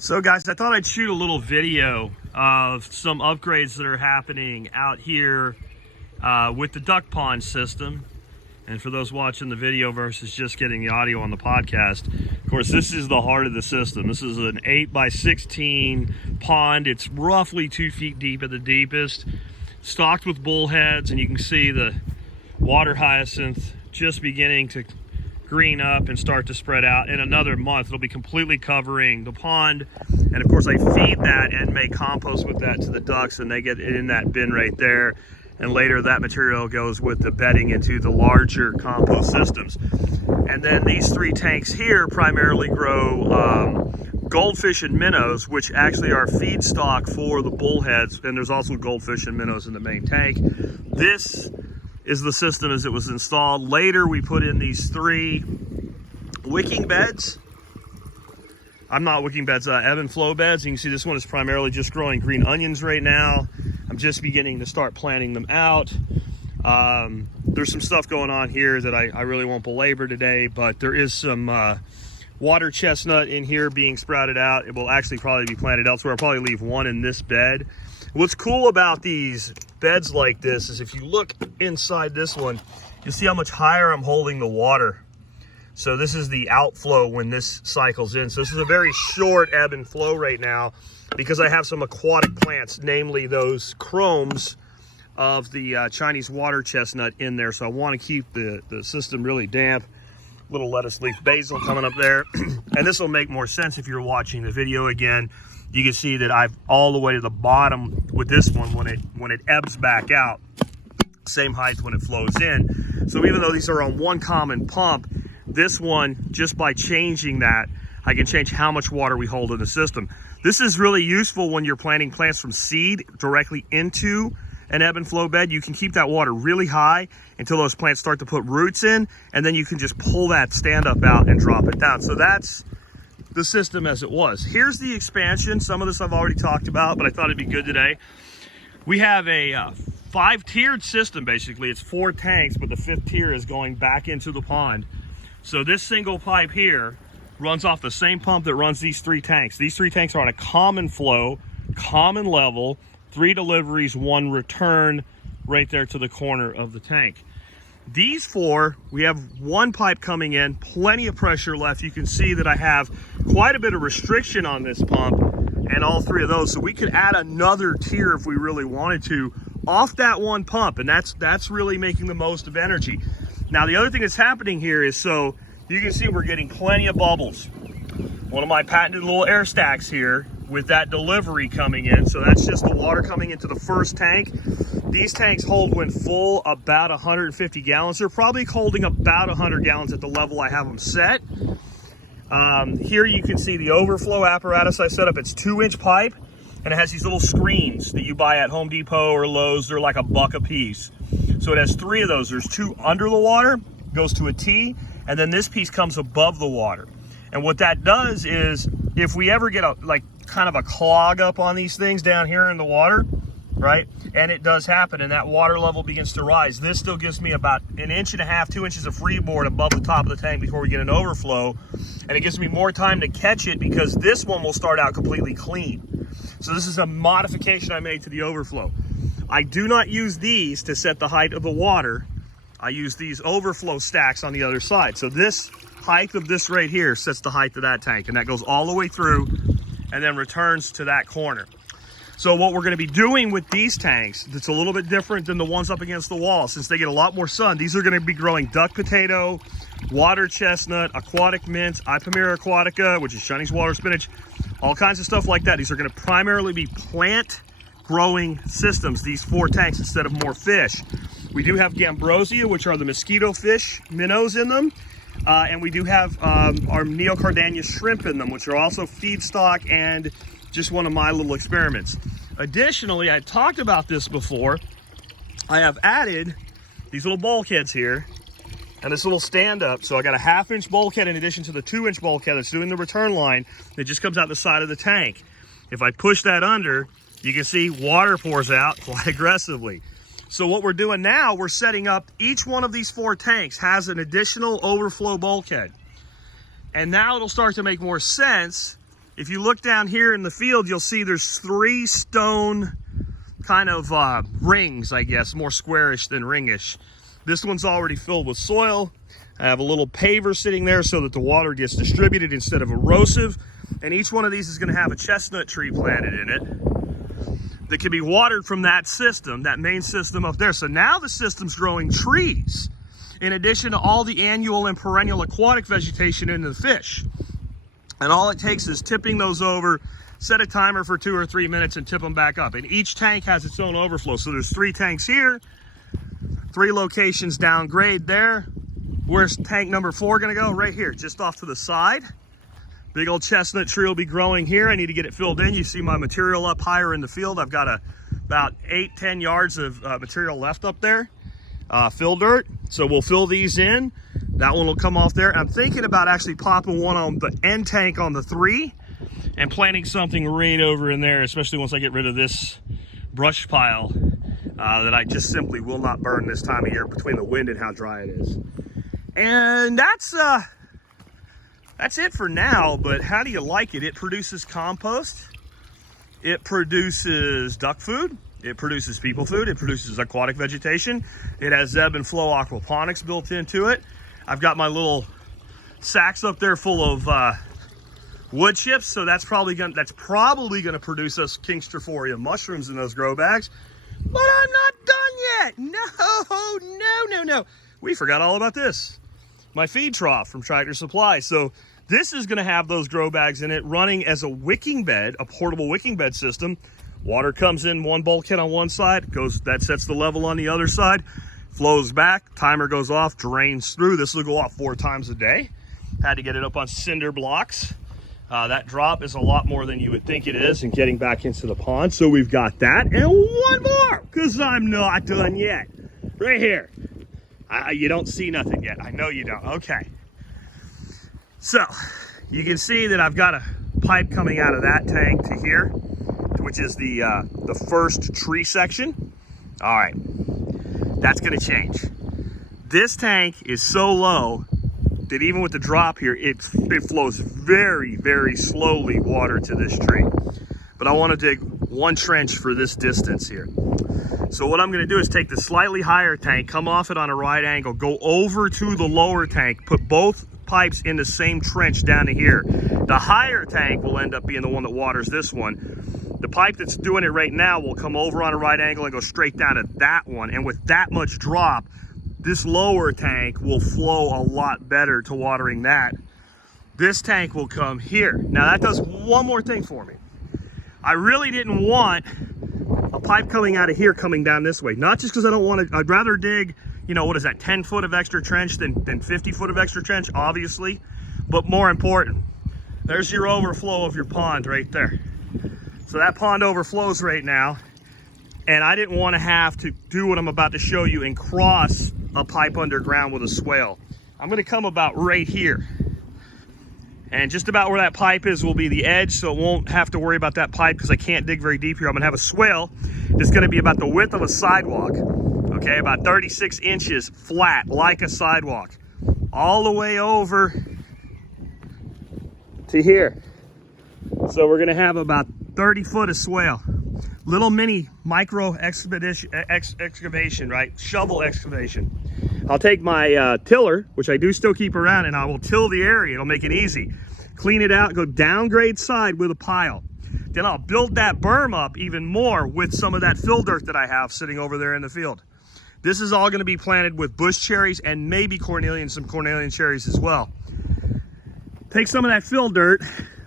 So guys, I thought I'd shoot a little video of some upgrades that are happening out here with the duck pond system. And for those watching the video versus just getting the audio on the podcast, of course, this is the heart of the system. This is an 8x16 pond. It's roughly 2 feet deep at the deepest, stocked with bullheads, and you can see the water hyacinth just beginning to green up and start to spread out. In another month, it'll be completely covering the pond. And of course, I feed that and make compost with that to the ducks, and they get it in that bin right there. And later that material goes with the bedding into the larger compost systems. And then these 3 tanks here primarily grow goldfish and minnows, which actually are feedstock for the bullheads. And there's also goldfish and minnows in the main tank. This is the system as it was installed. Later we put in these 3 wicking beds. I'm not wicking beds, ebb and flow beds. You can see this one is primarily just growing green onions right now. I'm just beginning to start planting them out. There's some stuff going on here that I really won't belabor today, but there is some water chestnut in here being sprouted out. It will actually probably be planted elsewhere. I'll probably leave one in this bed. What's cool about these beds like this is if you look inside this one, you'll see how much higher I'm holding the water. So this is the outflow when this cycles in. So this is a very short ebb and flow right now because I have some aquatic plants, namely those chromes of the Chinese water chestnut in there. So I want to keep the system really damp. Little lettuce leaf basil coming up there. And this will make more sense if you're watching the video again. You can see that I've all the way to the bottom with this one when it ebbs back out, same height when it flows in. So even though these are on one common pump, this one, just by changing that, I can change how much water we hold in the system. This is really useful when you're planting plants from seed directly into an ebb and flow bed. You can keep that water really high until those plants start to put roots in, and then you can just pull that stand up out and drop it down. So that's the system as it was. Here's the expansion. Some of this I've already talked about, but I thought it'd be good today. We have a 5-tiered system, basically. It's 4 tanks, but the 5th tier is going back into the pond. So this single pipe here runs off the same pump that runs these 3 tanks. These 3 tanks are on a common flow, common level, 3 deliveries, 1 return right there to the corner of the tank. These 4, we have 1 pipe coming in, plenty of pressure left. You can see that I have quite a bit of restriction on this pump and all 3 of those. So we could add another tier if we really wanted to off that 1 pump. And that's really making the most of energy. Now, the other thing that's happening here is, so you can see we're getting plenty of bubbles. One of my patented little air stacks here with that delivery coming in. So that's just the water coming into the first tank. These tanks hold, when full, about 150 gallons. They're probably holding about 100 gallons at the level I have them set. Here you can see the overflow apparatus I set up. It's 2-inch pipe, and it has these little screens that you buy at Home Depot or Lowe's. They're like $1 a piece. So it has 3 of those. There's 2 under the water, goes to a T, and then this piece comes above the water. And what that does is, if we ever get kind of a clog up on these things down here in the water, right? And it does happen, and that water level begins to rise. This still gives me about 1.5 inches, 2 inches of freeboard above the top of the tank before we get an overflow. And it gives me more time to catch it because this one will start out completely clean. So this is a modification I made to the overflow. I do not use these to set the height of the water. I use these overflow stacks on the other side. So this height of this right here sets the height of that tank, and that goes all the way through and then returns to that corner. So what we're going to be doing with these tanks that's a little bit different than the ones up against the wall, since they get a lot more sun, these are going to be growing duck potato, water chestnut, aquatic mint, Ipamera aquatica, which is Chinese water spinach, all kinds of stuff like that. These are going to primarily be plant growing systems, these 4 tanks, instead of more fish. We do have Gambrosia, which are the mosquito fish minnows in them. And we do have our Neocardania shrimp in them, which are also feedstock and just one of my little experiments. Additionally, I talked about this before. I have added these little bulkheads here and this little stand up. So I got a 1/2-inch bulkhead in addition to the 2-inch bulkhead that's doing the return line that just comes out the side of the tank. If I push that under, you can see water pours out quite aggressively. So what we're doing now, we're setting up, each one of these 4 tanks has an additional overflow bulkhead. And now it'll start to make more sense If you look down here in the field, you'll see there's 3 stone kind of rings, I guess, more squarish than ringish. This one's already filled with soil. I have a little paver sitting there so that the water gets distributed instead of erosive. And each one of these is going to have a chestnut tree planted in it that can be watered from that system, that main system up there. So now the system's growing trees, in addition to all the annual and perennial aquatic vegetation in the fish. And all it takes is tipping those over, set a timer for 2 or 3 minutes and tip them back up. And each tank has its own overflow. So there's 3 tanks here, 3 locations downgrade there. Where's tank number 4 gonna go? Right here, just off to the side. Big old chestnut tree will be growing here. I need to get it filled in. You see my material up higher in the field. I've got about 8-10 yards of material left up there, fill dirt. So we'll fill these in. That one will come off there. I'm thinking about actually popping one on the end tank on the 3 and planting something right over in there, especially once I get rid of this brush pile that I just simply will not burn this time of year between the wind and how dry it is. And that's it for now, but how do you like it? It produces compost. It produces duck food. It produces people food. It produces aquatic vegetation. It has ebb and flow aquaponics built into it. I've got my little sacks up there full of wood chips, so that's probably gonna produce us Kingstrophoria mushrooms in those grow bags. But I'm not done yet. No. We forgot all about this. My feed trough from Tractor Supply. So this is gonna have those grow bags in it running as a wicking bed, a portable wicking bed system. Water comes in one bulkhead on one side, that sets the level on the other side, flows back, timer goes off, drains through. This will go off 4 times a day. Had to get it up on cinder blocks. That drop is a lot more than you would think it is in getting back into the pond. So we've got that and one more, because I'm not done yet. Right here. You don't see nothing yet. I know you don't. Okay. So you can see that I've got a pipe coming out of that tank to here, which is the first tree section. All right, that's gonna change. This tank is so low that even with the drop here, it flows very, very slowly water to this tree. But I wanna dig 1 trench for this distance here. So what I'm gonna do is take the slightly higher tank, come off it on a right angle, go over to the lower tank, put both pipes in the same trench down to here. The higher tank will end up being the one that waters this one. The pipe that's doing it right now will come over on a right angle and go straight down to that one. And with that much drop, this lower tank will flow a lot better to watering that. This tank will come here. Now that does one more thing for me. I really didn't want a pipe coming out of here coming down this way. Not just because I don't want to, I'd rather dig, you know, what is that, 10 foot of extra trench than 50 foot of extra trench, obviously. But more important, there's your overflow of your pond right there. So that pond overflows right now. And I didn't want to have to do what I'm about to show you and cross a pipe underground with a swale. I'm going to come about right here. And just about where that pipe is will be the edge, so it won't have to worry about that pipe because I can't dig very deep here. I'm gonna have a swale that's gonna be about the width of a sidewalk, okay? About 36 inches flat, like a sidewalk, all the way over to here. So we're gonna have about 30 foot of swale. Little mini micro excavation, right? Shovel excavation. I'll take my tiller, which I do still keep around, and I will till the area. It'll make it easy. Clean it out, go downgrade side with a pile. Then I'll build that berm up even more with some of that fill dirt that I have sitting over there in the field. This is all gonna be planted with bush cherries and maybe some cornelian cherries as well. Take some of that fill dirt,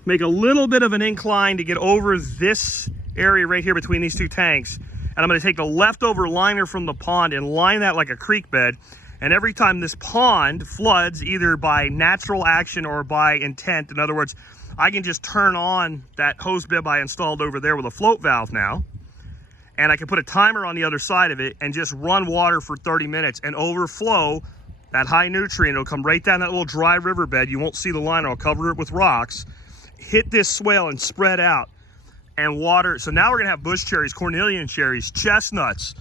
make a little bit of an incline to get over this area right here between these 2 tanks. And I'm gonna take the leftover liner from the pond and line that like a creek bed. And every time this pond floods, either by natural action or by intent, in other words, I can just turn on that hose bib I installed over there with a float valve now, and I can put a timer on the other side of it and just run water for 30 minutes and overflow that high nutrient. It'll come right down that little dry riverbed. You won't see the liner. I'll cover it with rocks, hit this swale and spread out and water. So now we're gonna have bush cherries, cornelian cherries, chestnuts,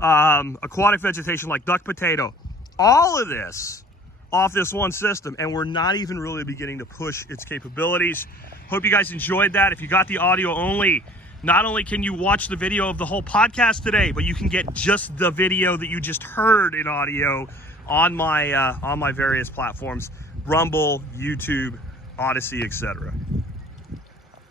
aquatic vegetation like duck potato, all of this off this one system, and we're not even really beginning to push its capabilities. Hope you guys enjoyed that. If you got the audio only, not only can you watch the video of the whole podcast today, but you can get just the video that you just heard in audio on my various platforms, Rumble, YouTube, Odyssey, etc.